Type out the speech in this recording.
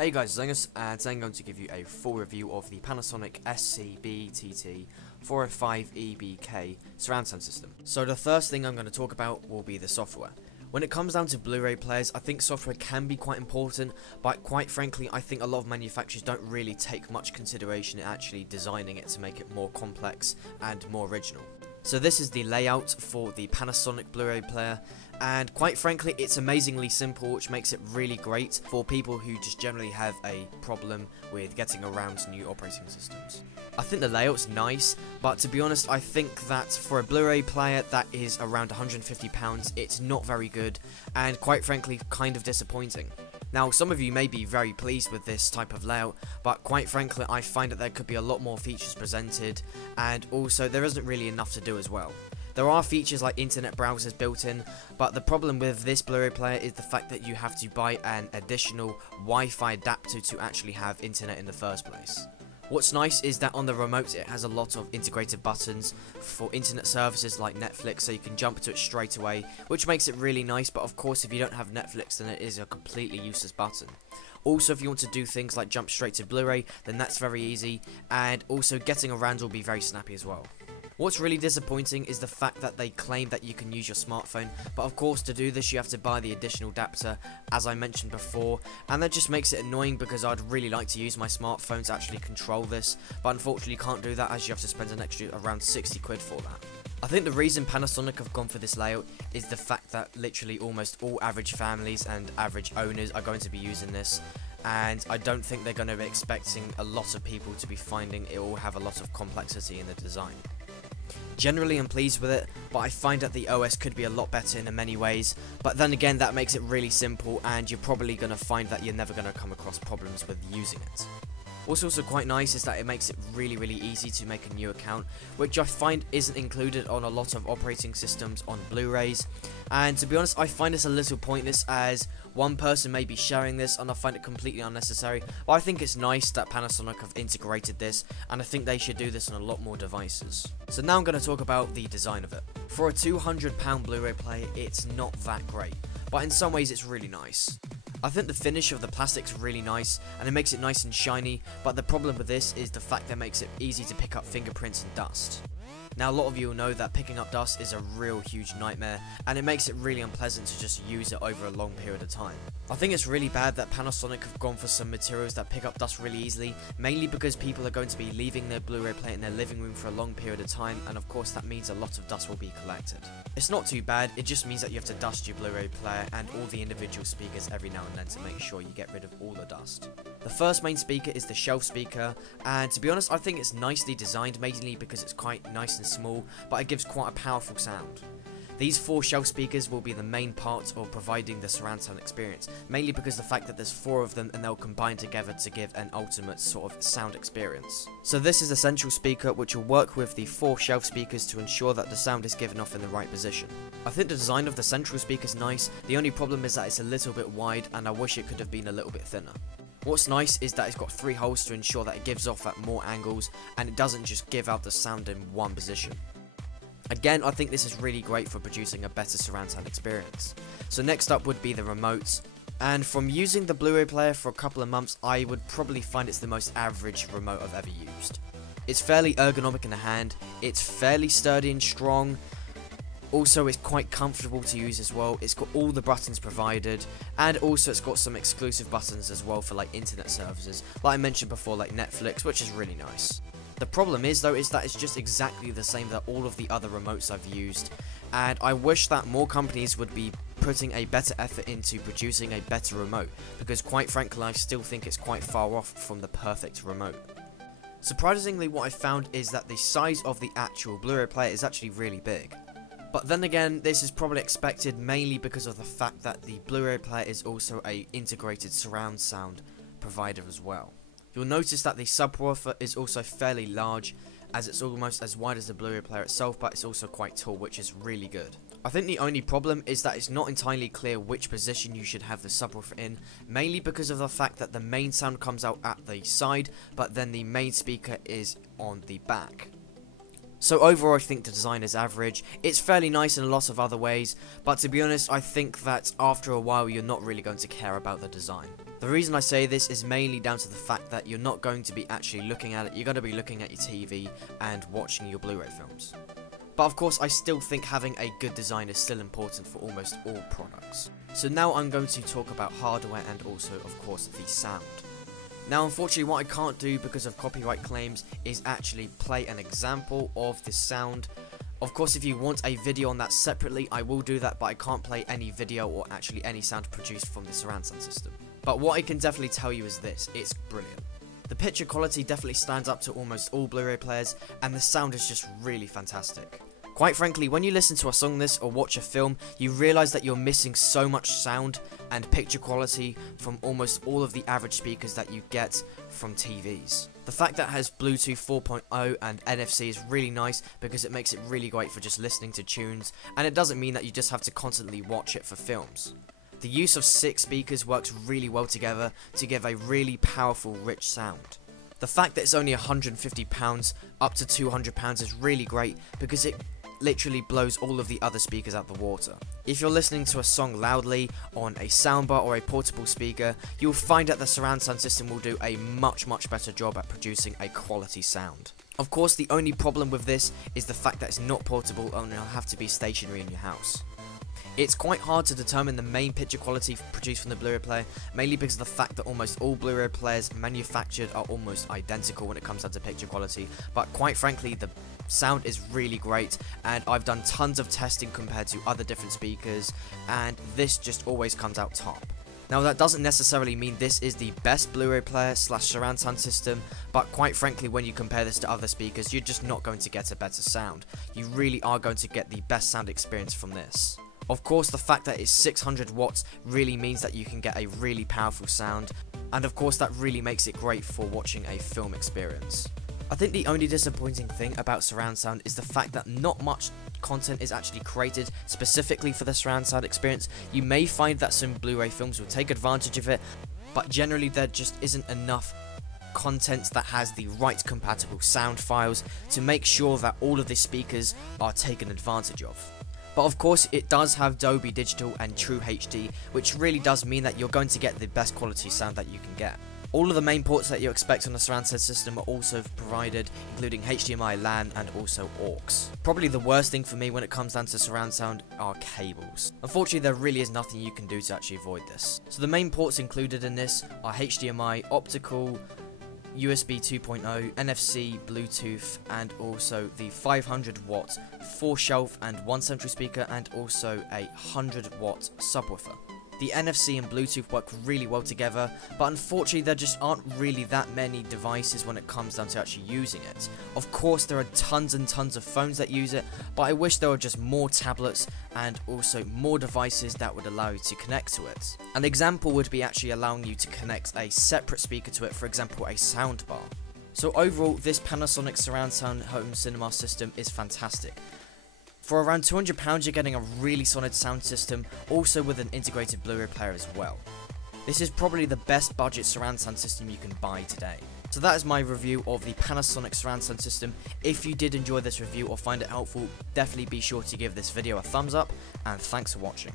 Hey guys, Zengus, and today I'm going to give you a full review of the Panasonic SC-BTT 405EBK surround sound system. So the first thing I'm going to talk about will be the software. When it comes down to Blu-ray players, I think software can be quite important, but quite frankly, I think a lot of manufacturers don't really take much consideration in actually designing it to make it more complex and more original. So this is the layout for the Panasonic Blu-ray player, and quite frankly it's amazingly simple, which makes it really great for people who just generally have a problem with getting around new operating systems. I think the layout's nice, but to be honest I think that for a Blu-ray player that is around £150, it's not very good, and quite frankly kind of disappointing. Now, some of you may be very pleased with this type of layout, but quite frankly I find that there could be a lot more features presented, and also there isn't really enough to do as well. There are features like internet browsers built in, but the problem with this Blu-ray player is the fact that you have to buy an additional Wi-Fi adapter to actually have internet in the first place. What's nice is that on the remote it has a lot of integrated buttons for internet services like Netflix, so you can jump to it straight away, which makes it really nice, but of course if you don't have Netflix then it is a completely useless button. Also, if you want to do things like jump straight to Blu-ray, then that's very easy, and also getting around will be very snappy as well. What's really disappointing is the fact that they claim that you can use your smartphone, but of course to do this you have to buy the additional adapter, as I mentioned before, and that just makes it annoying because I'd really like to use my smartphone to actually control this, but unfortunately can't do that as you have to spend an extra around 60 quid for that. I think the reason Panasonic have gone for this layout is the fact that literally almost all average families and average owners are going to be using this, and I don't think they're going to be expecting a lot of people to be finding it will have a lot of complexity in the design. Generally I'm pleased with it, but I find that the OS could be a lot better in many ways, but then again that makes it really simple and you're probably going to find that you're never going to come across problems with using it. What's also quite nice is that it makes it really easy to make a new account, which I find isn't included on a lot of operating systems on Blu-rays, and to be honest I find this a little pointless as one person may be sharing this and I find it completely unnecessary, but I think it's nice that Panasonic have integrated this, and I think they should do this on a lot more devices. So now I'm going to talk about the design of it. For a £200 Blu-ray player it's not that great, but in some ways it's really nice. I think the finish of the plastic's really nice, and it makes it nice and shiny, but the problem with this is the fact that it makes it easy to pick up fingerprints and dust. Now a lot of you will know that picking up dust is a real huge nightmare, and it makes it really unpleasant to just use it over a long period of time. I think it's really bad that Panasonic have gone for some materials that pick up dust really easily, mainly because people are going to be leaving their Blu-ray player in their living room for a long period of time, and of course that means a lot of dust will be collected. It's not too bad, it just means that you have to dust your Blu-ray player and all the individual speakers every now and then to make sure you get rid of all the dust. The first main speaker is the shelf speaker, and to be honest I think it's nicely designed, mainly because it's quite nice and small, but it gives quite a powerful sound. These 4 shelf speakers will be the main part of providing the surround sound experience, mainly because the fact that there's 4 of them and they'll combine together to give an ultimate sort of sound experience. So this is the central speaker, which will work with the 4 shelf speakers to ensure that the sound is given off in the right position. I think the design of the central speaker is nice, the only problem is that it's a little bit wide and I wish it could have been a little bit thinner. What's nice is that it's got 3 holes to ensure that it gives off at more angles and it doesn't just give out the sound in one position. Again, I think this is really great for producing a better surround sound experience. So next up would be the remote, and from using the Blu-ray player for a couple of months I would probably find it's the most average remote I've ever used. It's fairly ergonomic in the hand, it's fairly sturdy and strong, also it's quite comfortable to use as well, it's got all the buttons provided, and also it's got some exclusive buttons as well for like internet services, like I mentioned before, like Netflix, which is really nice. The problem is though is that it's just exactly the same that all of the other remotes I've used, and I wish that more companies would be putting a better effort into producing a better remote, because quite frankly I still think it's quite far off from the perfect remote. Surprisingly, what I found is that the size of the actual Blu-ray player is actually really big. But then again, this is probably expected mainly because of the fact that the Blu-ray player is also a integrated surround sound provider as well. You'll notice that the subwoofer is also fairly large, as it's almost as wide as the Blu-ray player itself, but it's also quite tall, which is really good. I think the only problem is that it's not entirely clear which position you should have the subwoofer in, mainly because of the fact that the main sound comes out at the side, but then the main speaker is on the back. So overall I think the design is average. It's fairly nice in a lot of other ways, but to be honest I think that after a while you're not really going to care about the design. The reason I say this is mainly down to the fact that you're not going to be actually looking at it, you're going to be looking at your TV and watching your Blu-ray films. But of course I still think having a good design is still important for almost all products. So now I'm going to talk about hardware and also of course the sound. Now unfortunately what I can't do because of copyright claims is actually play an example of the sound. Of course if you want a video on that separately I will do that, but I can't play any video or actually any sound produced from the surround sound system. But what I can definitely tell you is this, it's brilliant. The picture quality definitely stands up to almost all Blu-ray players and the sound is just really fantastic. Quite frankly, when you listen to a song this or watch a film, you realise that you're missing so much sound and picture quality from almost all of the average speakers that you get from TVs. The fact that it has Bluetooth 4.0 and NFC is really nice because it makes it really great for just listening to tunes, and it doesn't mean that you just have to constantly watch it for films. The use of 6 speakers works really well together to give a really powerful, rich sound. The fact that it's only £150 up to £200 is really great because it literally blows all of the other speakers out the water. If you're listening to a song loudly on a soundbar or a portable speaker, you'll find that the surround sound system will do a much better job at producing a quality sound. Of course, the only problem with this is the fact that it's not portable and it'll have to be stationary in your house. It's quite hard to determine the main picture quality produced from the Blu-ray player, mainly because of the fact that almost all Blu-ray players manufactured are almost identical when it comes down to picture quality, but quite frankly the sound is really great and I've done tons of testing compared to other different speakers and this just always comes out top. Now that doesn't necessarily mean this is the best Blu-ray player / surround sound system, but quite frankly when you compare this to other speakers you're just not going to get a better sound. You really are going to get the best sound experience from this. Of course the fact that it's 600 watts really means that you can get a really powerful sound, and of course that really makes it great for watching a film experience. I think the only disappointing thing about surround sound is the fact that not much content is actually created specifically for the surround sound experience. You may find that some Blu-ray films will take advantage of it, but generally there just isn't enough content that has the right compatible sound files to make sure that all of the speakers are taken advantage of. But of course it does have Dolby Digital and True HD, which really does mean that you're going to get the best quality sound that you can get. All of the main ports that you expect on the surround sound system are also provided, including HDMI, LAN and also AUX. Probably the worst thing for me when it comes down to surround sound are cables. Unfortunately there really is nothing you can do to actually avoid this. So the main ports included in this are HDMI, optical, USB 2.0, NFC, Bluetooth, and also the 500 watt 4-shelf and 1 speaker, and also a 100 watt subwoofer. The NFC and Bluetooth work really well together, but unfortunately there just aren't really that many devices when it comes down to actually using it. Of course there are tons and tons of phones that use it, but I wish there were just more tablets and also more devices that would allow you to connect to it. An example would be actually allowing you to connect a separate speaker to it, for example a soundbar. So overall this Panasonic surround sound home cinema system is fantastic. For around £200 you're getting a really solid sound system, also with an integrated Blu-ray player as well. This is probably the best budget surround sound system you can buy today. So that is my review of the Panasonic surround sound system. If you did enjoy this review or find it helpful, definitely be sure to give this video a thumbs up, and thanks for watching.